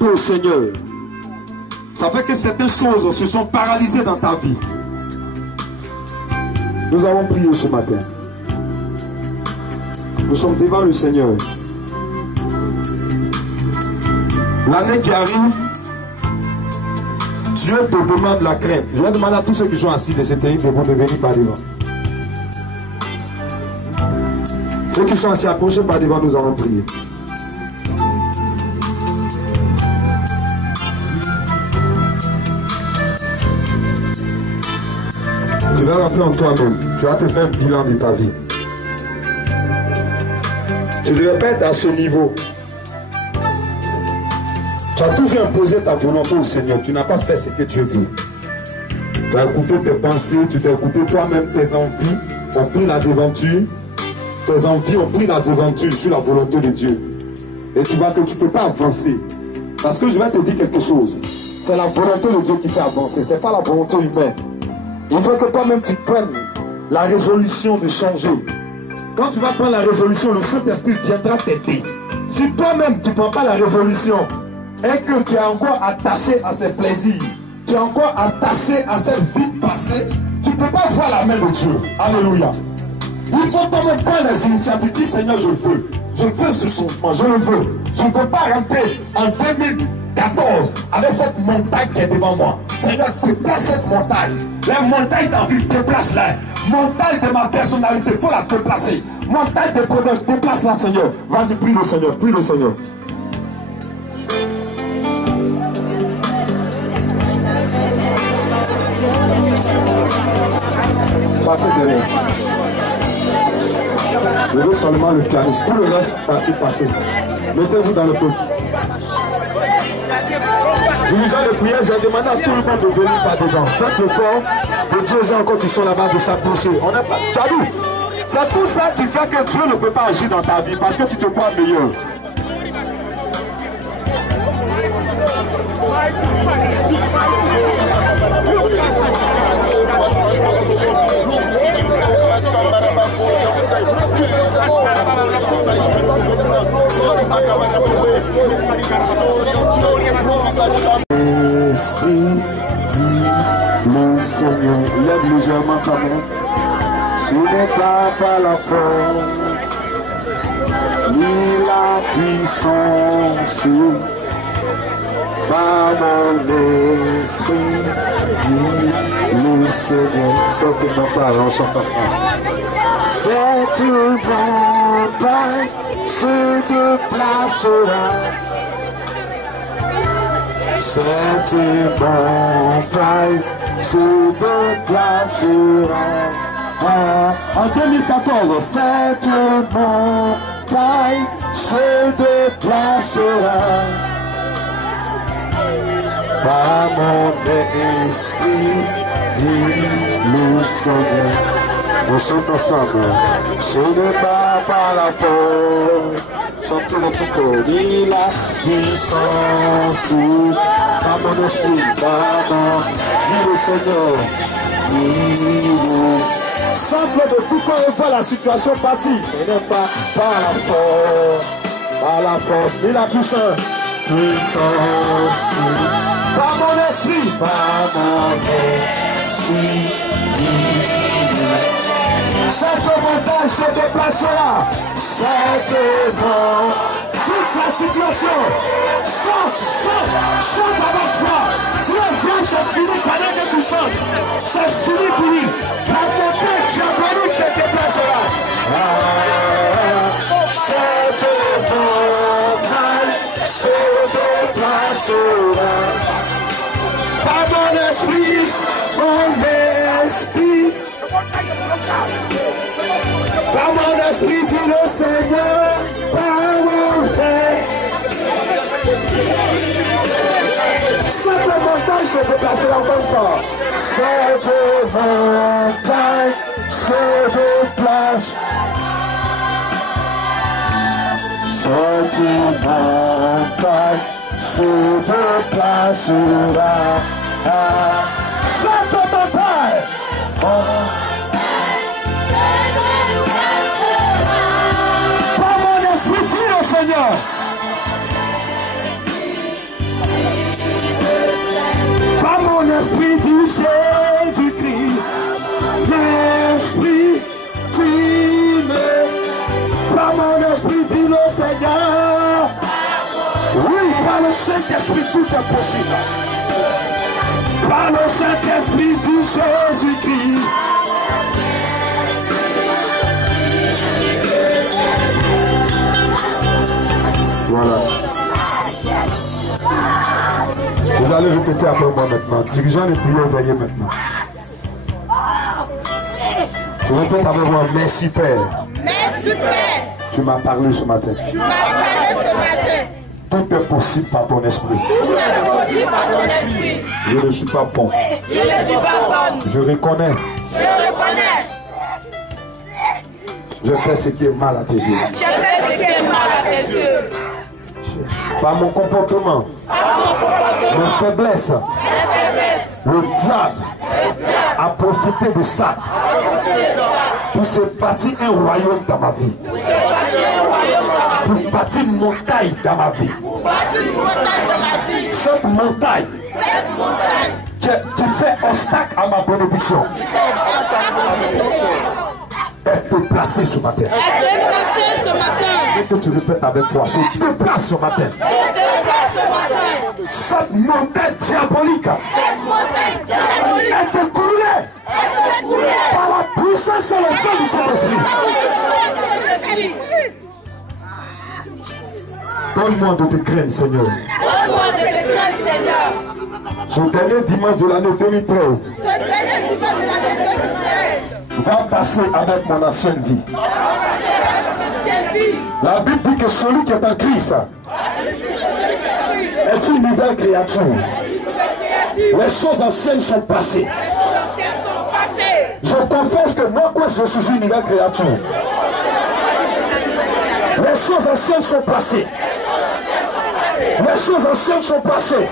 volonté au Seigneur. Ça fait que certaines choses se sont paralysées dans ta vie. Nous allons prier ce matin. Nous sommes devant le Seigneur. L'année qui arrive, Dieu te demande la crainte. Je vais demander à tous ceux qui sont assis de cette terrain de vous de venir par devant. Ceux qui sont assis, approchez par devant, nous allons prier. Tu vas rentrer en toi-même. Tu vas te faire un bilan de ta vie. Tu ne devais pas être à ce niveau. Tu as toujours imposé ta volonté au Seigneur. Tu n'as pas fait ce que Dieu veut. Tu as écouté tes pensées, tu t'as écouté toi-même, tes envies ont pris la devanture. Tes envies ont pris la devanture sur la volonté de Dieu. Et tu vois que tu ne peux pas avancer. Parce que je vais te dire quelque chose. C'est la volonté de Dieu qui fait avancer. Ce n'est pas la volonté humaine. Il faut que toi-même tu prennes la résolution de changer. Quand tu vas prendre la résolution, le Saint-Esprit viendra t'aider. Si toi-même tu ne prends pas la résolution et que tu es encore attaché à ces plaisirs, tu es encore attaché à cette vie passée, tu ne peux pas voir la main de Dieu. Alléluia. Il faut toi-même prendre les initiatives. Dis Seigneur, je veux ce changement, je le veux. Je ne veux pas rentrer en 2014 avec cette montagne qui est devant moi. Seigneur, déplace cette montagne. Les montagnes d'envie, déplace-la. Montagne de ma personnalité, il faut la déplacer. Montagne de problèmes, déplace-la, Seigneur. Vas-y, prie le Seigneur, prie le Seigneur. Passez derrière. Je veux seulement le pianiste. Tout le reste, passez. Mettez-vous dans le peuple. Dirigeant de prière, j'ai demandé à tout le monde de venir par devant. Faites l'effort de Dieu, gens encore qui sont là-bas de s'approcher. On n'est pas. Tu as vu? C'est tout ça qui fait que Dieu ne peut pas agir dans ta vie parce que tu te crois meilleur. Esprit, dit le Seigneur. Lève légèrement ta main. Ce n'est pas par la force ni la puissance, par mon esprit, dit le Seigneur. Sortez ma parole, chante ta femme. Cette montagne se déplacera. Cette montagne se déplacera. En 2014, cette montagne se déplacera. Par mon esprit, dit le Seigneur. On chante ensemble. Ce n'est pas par la force. Chantez le tout corps. Ni la puissance. Par mon esprit. Par mon. Dit le Seigneur. Dit le. Simple de tout corps et voir la situation partie. Ce n'est pas par la force. Par la force. Ni la puissance. Puissance. Par mon esprit. Par mon esprit. Dit cette montagne se déplacera. Cette montagne. Fixe la situation. Chante avec foi. Dis au diable, c'est fini pendant que tu chantes. C'est fini pour lui. La montagne diabolique se déplacera. Cette montagne se déplacera. Par mon esprit, mon esprit. Par mon esprit, dit le Seigneur, par mon esprit. Cette montagne se déplacera encore une fois. Cette montagne se déplace. Cette montagne se déplacera. Cette montagne. Par mon esprit, dit le Seigneur. Par le Saint-Esprit, tout est possible. Par le Saint-Esprit du Jésus-Christ. Voilà. Vous allez répéter après moi maintenant. Dirigeant les prières, veillez maintenant. Je répète avec moi, merci Père. Merci Père. Tu m'as parlé ce matin. Tu m'as parlé ce matin. Tout est possible par ton esprit. Tout est possible par ton esprit. Je ne suis pas bon. Je ne suis pas bonne. Je reconnais. Je reconnais. Je fais ce qui est mal à tes yeux. Je fais ce qui est mal à tes yeux. Par mon comportement, mes faiblesses, le diable a profité de ça pour se bâtir un royaume dans ma vie. Pour bâtir une montagne dans ma vie. Cette montagne qui fait obstacle à ma bénédiction est déplacée ce matin. Et que tu répètes avec foi, se déplace ce matin. Cette montagne diabolique est découlée par la puissance et le feu du Saint-Esprit. Donne-moi de te craindre, Seigneur. Ce dernier dimanche de l'année 2013 va passer avec mon ancienne vie. La Bible dit que celui qui est en Christ est une nouvelle créature. Les choses anciennes sont passées. Je confesse que moi, quoi, je suis une nouvelle créature. Les choses anciennes sont passées. Les choses anciennes sont passées.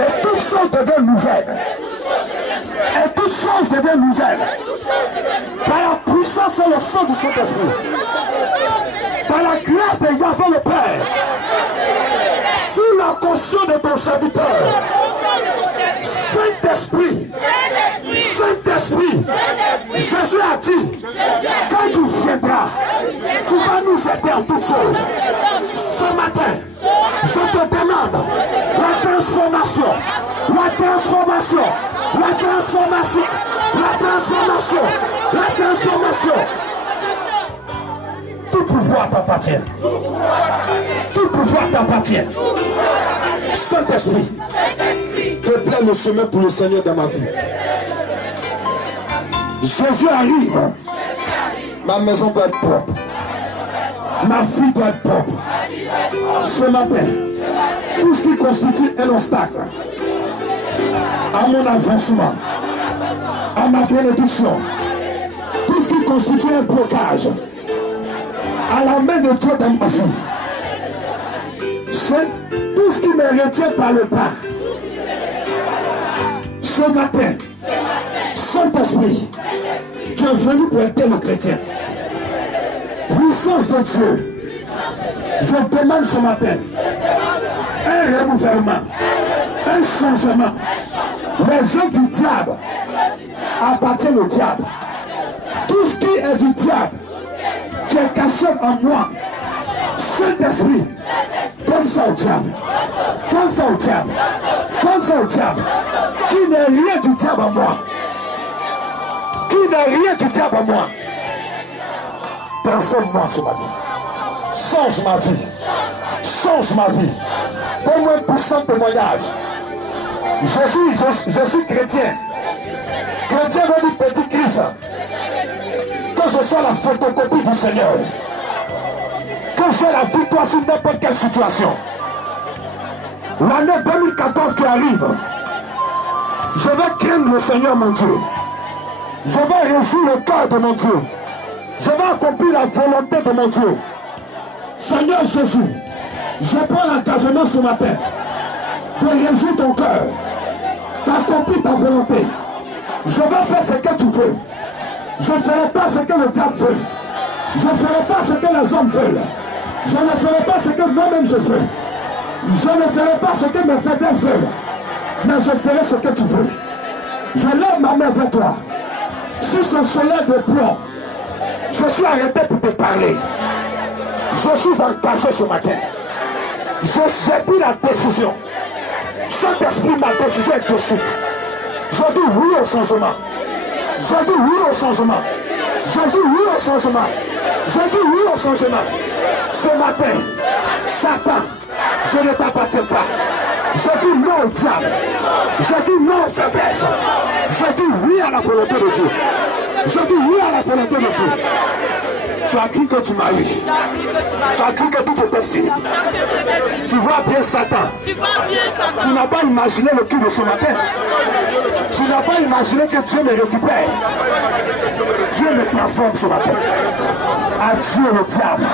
Et toutes choses deviennent nouvelles. Et toutes choses deviennent nouvelles. Par la puissance et le feu du Saint-Esprit. Par la grâce de Yahvé le Père. Sous la conscience de ton serviteur. Saint-Esprit. Saint-Esprit. Jésus a dit, quand tu viendras, tu vas nous aider en toutes choses. Ce matin, je te demande la transformation. La transformation. La transformation. La transformation. La transformation. Tout pouvoir t'appartient. Tout pouvoir t'appartient. Saint-Esprit, déplaie le chemin pour le Seigneur dans ma vie. Jésus arrive. Ma maison doit être propre. Ma vie doit être propre. Ce matin, tout ce qui constitue un obstacle à mon avancement, à ma bénédiction, tout ce qui constitue un blocage à la main de Dieu dans ma vie, c'est tout ce qui me retient par le bas. Ce matin, Saint-Esprit, tu es venu pour aider le chrétien. Puissance de Dieu, je demande ce matin un renouvellement, un changement. Les œuvres du diable appartiennent au diable. Tout ce qui est du diable, qui est caché en moi, Saint-Esprit, donne ça au diable. Donne ça au diable. Donne ça au diable. Qui n'est rien du diable en moi. Qui n'est rien du diable en moi. Transforme-moi ce matin. Change ma vie. Change ma vie. Donne-moi un puissant témoignage. Je suis chrétien. Chrétien veut dire petit Christ. Que ce soit la photocopie du Seigneur. Que j'ai la victoire sur n'importe quelle situation. L'année 2014 qui arrive, je vais craindre le Seigneur mon Dieu. Je vais réjouir le cœur de mon Dieu. Je vais accomplir la volonté de mon Dieu. Seigneur Jésus, je prends l'engagement ce matin de réjouir ton cœur, d'accomplir ta volonté. Je vais faire ce que tu veux. Je ne ferai pas ce que le diable veut. Je ne ferai pas ce que les hommes veulent. Je ne ferai pas ce que moi-même je veux. Je ne ferai pas ce que mes faiblesses veulent. Mais je ferai ce que tu veux. Je lève ma main vers toi. Sur ce soleil de plomb, je suis arrêté pour te parler. Je suis engagé ce matin. J'ai pris la décision. Saint-Esprit, ma décision est dessus. Je dis oui au changement. Je dis oui au changement. Je dis oui au changement. Je dis oui au changement. Ce matin, Satan, je ne t'appartiens pas. Je dis non au diable. Je dis non aux faiblesses. Je dis oui à la volonté de Dieu. Je dis oui à la volonté de Dieu. Tu as cru que tu m'as eu. Tu as cru que tout était fini. Tu vois bien Satan. Tu n'as pas imaginé le cul de ce matin. Tu n'as pas imaginé que Dieu me récupère. Dieu me transforme ce matin. Adieu le diable.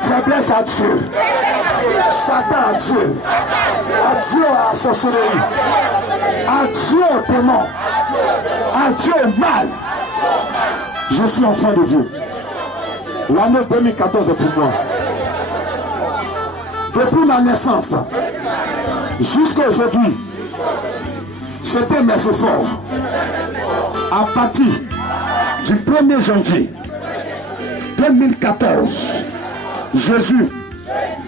Faiblesse à Dieu. Satan à Dieu. Adieu à la sorcellerie. Adieu au démon. Adieu au mal. Je suis enfant de Dieu. L'année 2014 est pour moi. Depuis ma naissance jusqu'à aujourd'hui, c'était mes efforts. À partir du 1er janvier 2014, Jésus,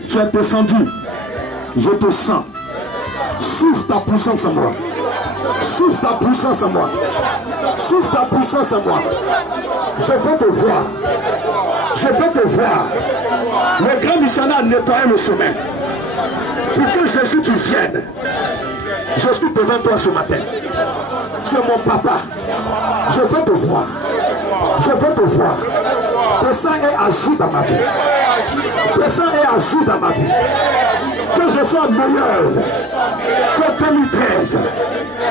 tu es descendu. Je te sens. Souffle ta puissance en moi. Souffle ta puissance en moi. Souffle ta puissance en moi. Je veux te voir. Je veux te voir. Le grand missionnaire a nettoyé le chemin. Pour que Jésus tu viennes. Je suis devant toi ce matin. Tu es mon papa. Je veux te voir. Je veux te voir. Que ça ait agi dans ma vie. Que ça ait agi dans ma vie. Que je sois meilleur que 2013.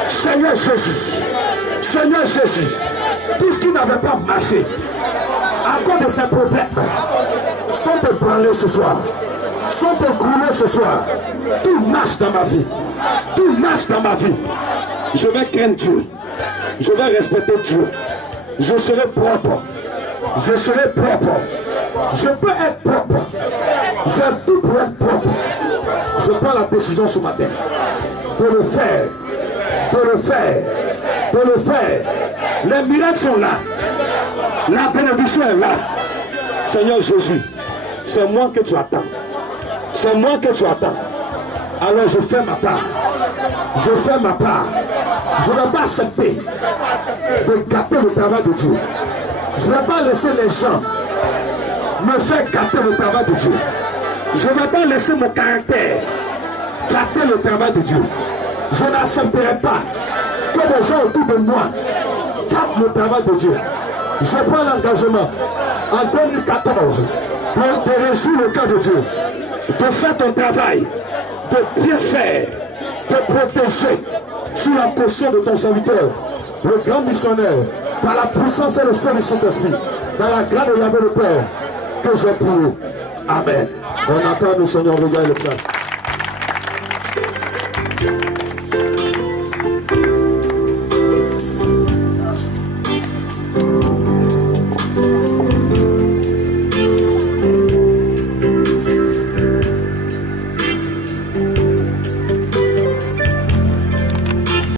Seigneur Jésus. Seigneur Jésus. Tout ce qui n'avait pas marché à cause de ces problèmes sont ébranlés ce soir, sont écroulés ce soir. Tout marche dans ma vie. Tout marche dans ma vie. Je vais craindre Dieu. Je vais respecter Dieu. Je serai propre. Je serai propre. Je peux être propre. J'ai tout pour être propre. Je prends la décision ce matin de le faire. De le faire. De le faire. Les miracles sont là. La bénédiction est là. Seigneur Jésus, c'est moi que tu attends. C'est moi que tu attends. Alors je fais ma part. Je fais ma part. Je ne vais pas accepter de gâter le travail de Dieu. Je ne vais pas laisser les gens me faire gâter le travail de Dieu. Je ne vais pas laisser mon caractère gâter le travail de Dieu. Je n'accepterai pas que les gens autour de moi gâtent le travail de Dieu. Je prends l'engagement en 2014 de réjouir le cœur de Dieu, de faire ton travail, de bien faire, de protéger sous la caution de ton serviteur, le grand missionnaire, par la puissance et le feu du Saint-Esprit, dans la grâce de Yahvé le Père, que j'ai prié. Amen. On attend, nous Seigneur, regarde le Père.